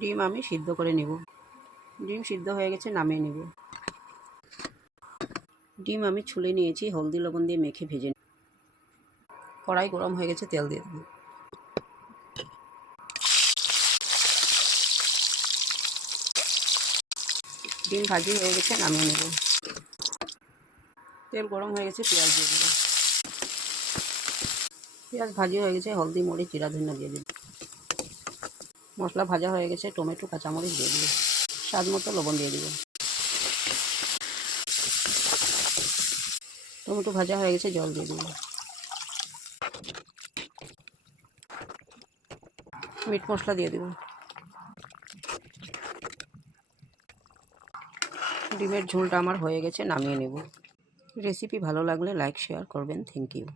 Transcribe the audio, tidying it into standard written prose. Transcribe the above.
ডিম আমি সিদ্ধ করে নেব। ডিম সিদ্ধ হয়ে গেছে, নামিয়ে নেব। ডিম আমি ছুলে নিয়েছি, হলদি লবণ দিয়ে মেখে ভেজে নেব। কড়াই গরম হয়ে গেছে, তেল দিয়ে দেব। ডিম ভাজি হয়ে গেছে, নামিয়ে নেব। তেল গরম হয়ে গেছে, পেঁয়াজ দিয়ে দেব। পেঁয়াজ ভাজি হয়ে গেছে, হলদি মরিচ জিরা ধনিয়া দিয়ে দেব। মশলা ভাজা হয়ে গেছে, টমেটো কাঁচামরিচ দিয়ে দেব। স্বাদ মতো লবণ দিয়ে দেব। টমেটো ভাজা হয়ে গেছে, জল দিয়ে দেব। মিট মশলা দিয়ে দেব। ডিমের ঝোলটা আমার হয়ে গেছে, নামিয়ে নেব। রেসিপি ভালো লাগলে লাইক শেয়ার করবেন। Thank you.